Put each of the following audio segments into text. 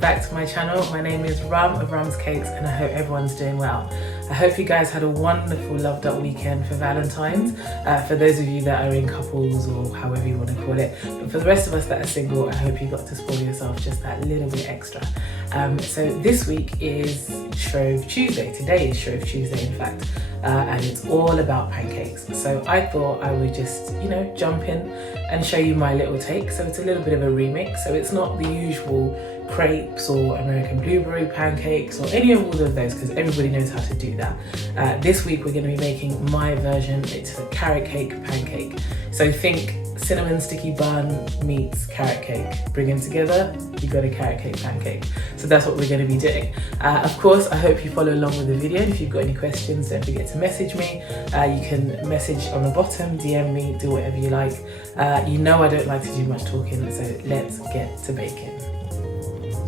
back to my channel. My name is Rum of Rums Cakes and I hope everyone's doing well. I hope you guys had a wonderful loved up weekend for Valentine's, for those of you that are in couples or however you want to call it. But for the rest of us that are single, I hope you got to spoil yourself just that little bit extra. So this week is Shrove Tuesday. Today is Shrove Tuesday in fact, and it's all about pancakes. So I thought I would just, jump in and show you my little take. So it's a little bit of a remix. So it's not the usual crepes or American blueberry pancakes or any of all of those, because everybody knows how to do that. This week we're going to be making my version. It's a carrot cake pancake. So think cinnamon sticky bun meets carrot cake. Bring them together, you've got a carrot cake pancake. So that's what we're going to be doing. Of course, I hope you follow along with the video. If you've got any questions, don't forget to message me. You can message on the bottom, DM me, do whatever you like. You know I don't like to do much talking, so let's get to baking.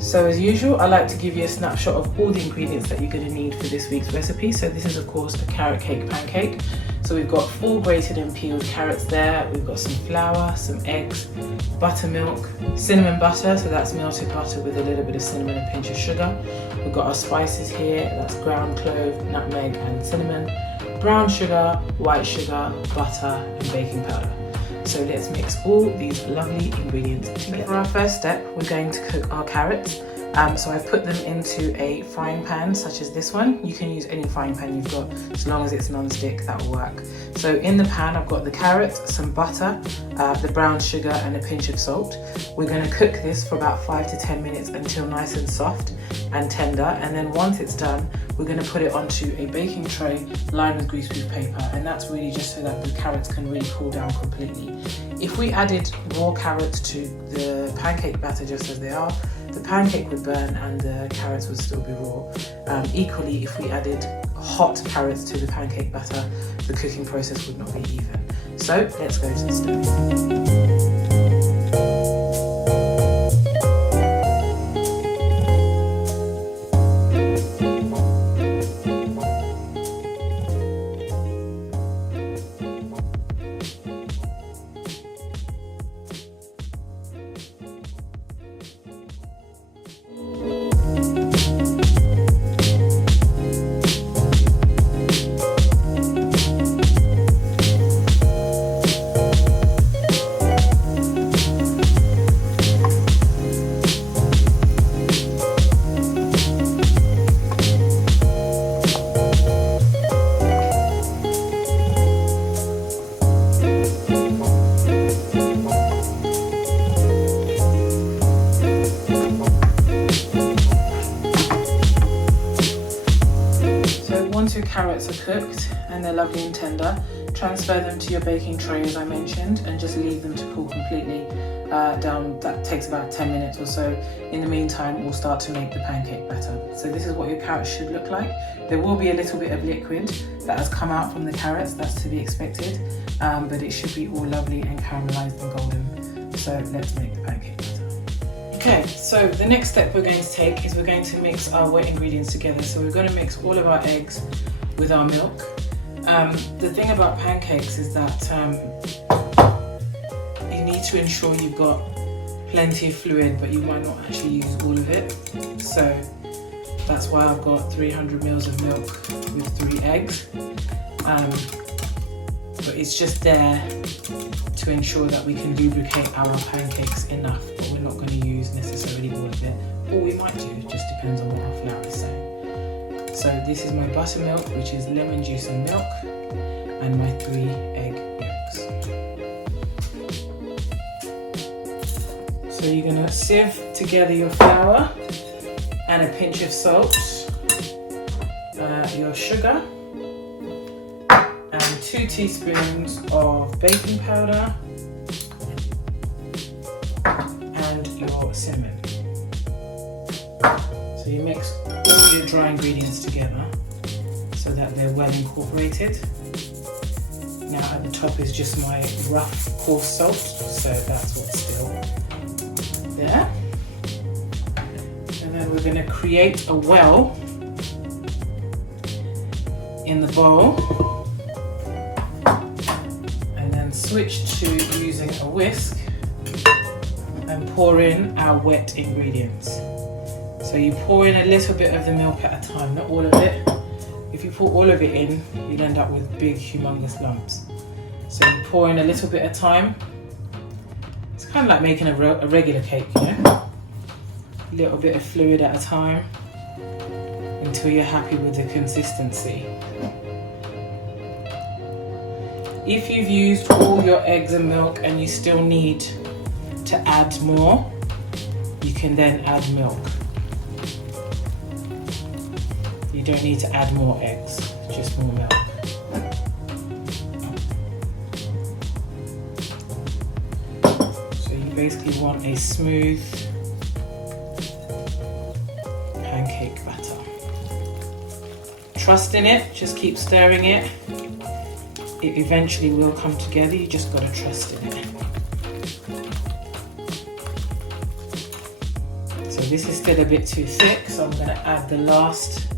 So as usual, I like to give you a snapshot of all the ingredients that you're going to need for this week's recipe. So this is of course the carrot cake pancake. So we've got 4 grated and peeled carrots there. We've got some flour, some eggs, buttermilk, cinnamon butter. So that's melted butter with a little bit of cinnamon and a pinch of sugar. We've got our spices here. That's ground clove, nutmeg and cinnamon, brown sugar, white sugar, butter and baking powder. So let's mix all these lovely ingredients together. For our first step, we're going to cook our carrots. So I've put them into a frying pan such as this one. You can use any frying pan you've got, as long as it's non-stick, that will work. So in the pan, I've got the carrots, some butter, the brown sugar and a pinch of salt. We're going to cook this for about 5 to 10 minutes until nice and soft and tender. And then once it's done, we're going to put it onto a baking tray lined with greaseproof paper. And that's really just so that the carrots can really cool down completely. If we added raw carrots to the pancake batter just as they are, the pancake would burn and the carrots would still be raw. Equally, if we added hot carrots to the pancake batter, the cooking process would not be even. So let's go to the stove. Once your carrots are cooked and they're lovely and tender, transfer them to your baking tray as I mentioned and just leave them to cool completely down. That takes about 10 minutes or so. In the meantime, we'll start to make the pancake batter. So this is what your carrots should look like. There will be a little bit of liquid that has come out from the carrots, that's to be expected, but it should be all lovely and caramelized and golden. So let's make the pancake batter. Okay, so the next step we're going to take is we're going to mix our wet ingredients together. So we're going to mix all of our eggs with our milk. The thing about pancakes is that you need to ensure you've got plenty of fluid, but you might not actually use all of it. So that's why I've got 300 mils of milk with 3 eggs. But it's just there to ensure that we can lubricate our pancakes enough, but we're not going to use necessarily all of it, or we might do, it just depends on what our flour is saying. So this is my buttermilk, which is lemon juice and milk, and my 3 egg yolks. So you're going to sieve together your flour and a pinch of salt, your sugar, and 2 teaspoons of baking powder and your cinnamon. So you mix all your dry ingredients together so that they're well incorporated. Now at the top is just my rough coarse salt, so that's what's still there. And then we're going to create a well in the bowl and then switch to using a whisk and pour in our wet ingredients. So you pour in a little bit of the milk at a time, not all of it. If you pour all of it in, you'd end up with big, humongous lumps. So you pour in a little bit at a time. It's kind of like making a regular cake, you know? A little bit of fluid at a time until you're happy with the consistency. If you've used all your eggs and milk and you still need to add more, you can then add milk. You don't need to add more eggs, just more milk. So you basically want a smooth pancake batter. Trust in it, just keep stirring it. It eventually will come together, you just gotta trust in it. So this is still a bit too thick, so I'm gonna add the last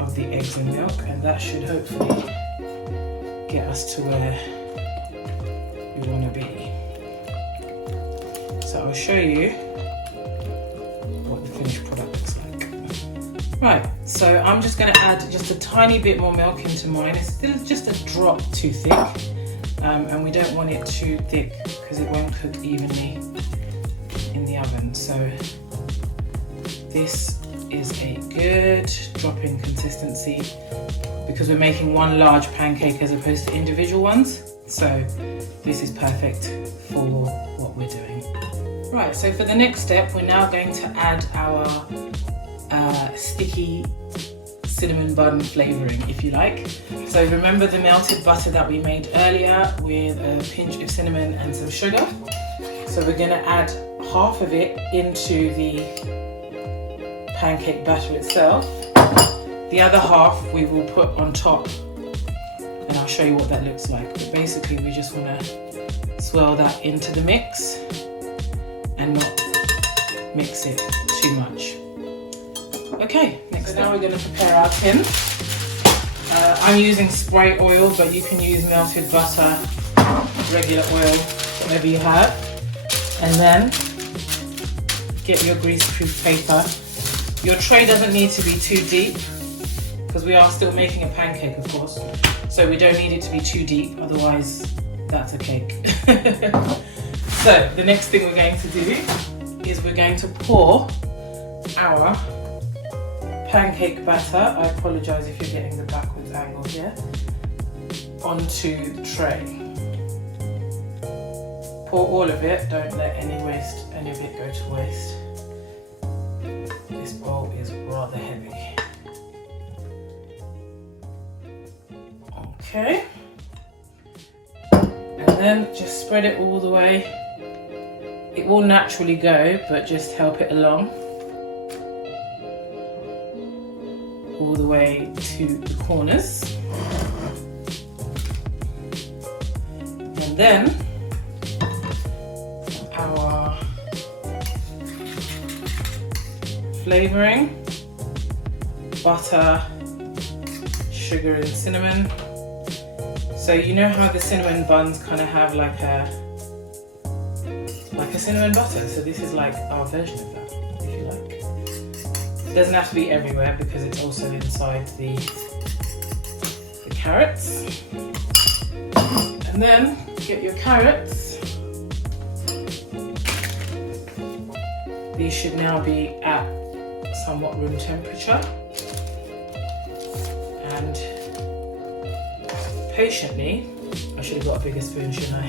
of the eggs and milk, and that should hopefully get us to where we wanna be. So I'll show you what the finished product looks like. Right, so I'm just gonna add just a tiny bit more milk into mine. It's still just a drop too thick, and we don't want it too thick because it won't cook evenly in the oven. So this is a good drop-in consistency because we're making one large pancake as opposed to individual ones. So this is perfect for what we're doing. Right, so for the next step, we're now going to add our sticky cinnamon bun flavouring, if you like. So remember the melted butter that we made earlier with a pinch of cinnamon and some sugar? So we're gonna add half of it into the pancake batter itself. The other half we will put on top, and I'll show you what that looks like. But basically we just wanna swirl that into the mix and not mix it too much. Okay, next now we're going to prepare our tin. I'm using spray oil, but you can use melted butter, regular oil, whatever you have. And then get your grease-proof paper. Your tray doesn't need to be too deep because we are still making a pancake, of course. So we don't need it to be too deep, otherwise that's a cake. So the next thing we're going to do is we're going to pour our pancake batter, I apologise if you're getting the backwards angle here, onto the tray. Pour all of it, don't let any of it go to waste. This bowl is rather heavy. Okay. And then just spread it all the way. It will naturally go, but just help it along. All the way to the corners. And then our flavouring, butter, sugar and cinnamon. So you know how the cinnamon buns kind of have like a cinnamon butter, so this is like our version of that, if you like. It doesn't have to be everywhere because it's also inside the carrots. And then get your carrots. These should now be at somewhat room temperature. And patiently, I should have got a bigger spoon, shouldn't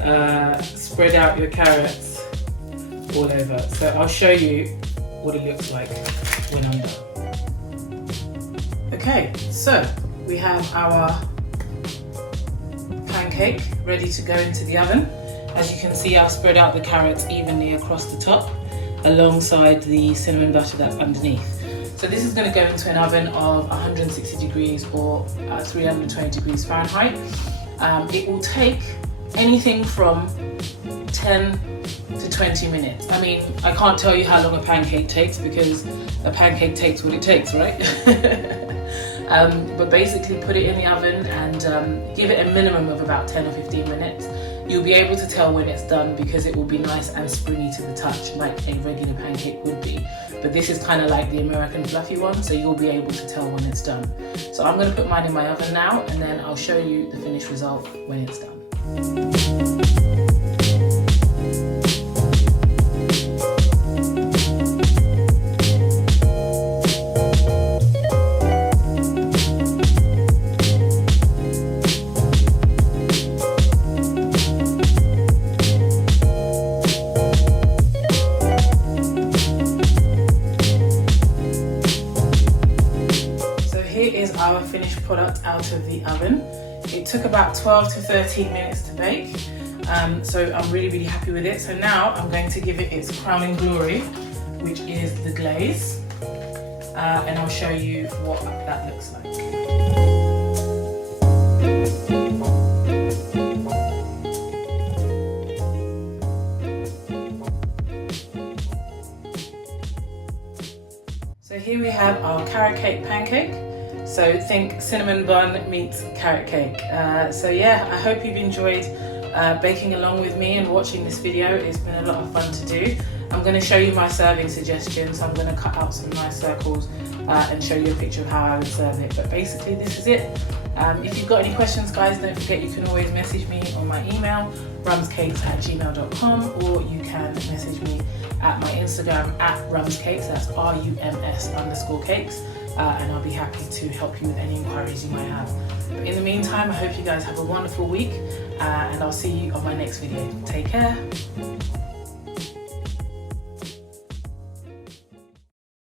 I? Spread out your carrots all over. So I'll show you what it looks like when I'm done. Okay, so we have our pancake ready to go into the oven. As you can see, I've spread out the carrots evenly across the top alongside the cinnamon butter that's underneath. So this is going to go into an oven of 160 degrees or 320 degrees Fahrenheit. It will take anything from 10 to 20 minutes. I mean, I can't tell you how long a pancake takes because a pancake takes what it takes, right? But basically put it in the oven and give it a minimum of about 10 or 15 minutes. you'll be able to tell when it's done because it will be nice and springy to the touch like a regular pancake would be. But this is kind of like the American fluffy one, so you'll be able to tell when it's done. So I'm going to put mine in my oven now, and then I'll show you the finished result when it's done. Our finished product out of the oven. It took about 12 to 13 minutes to bake, so I'm really happy with it. So now I'm going to give it its crowning glory, which is the glaze, and I'll show you what that looks like. So here we have our carrot cake pancake. So think cinnamon bun meets carrot cake. So yeah, I hope you've enjoyed baking along with me and watching this video. It's been a lot of fun to do. I'm going to show you my serving suggestions. So I'm going to cut out some nice circles and show you a picture of how I would serve it. But basically this is it. If you've got any questions, guys, don't forget you can always message me on my email, rumscakes@gmail.com, or you can message me at my Instagram @rumscakes, that's RUMS_cakes, and I'll be happy to help you with any inquiries you might have. But in the meantime, I hope you guys have a wonderful week, and I'll see you on my next video. Take care.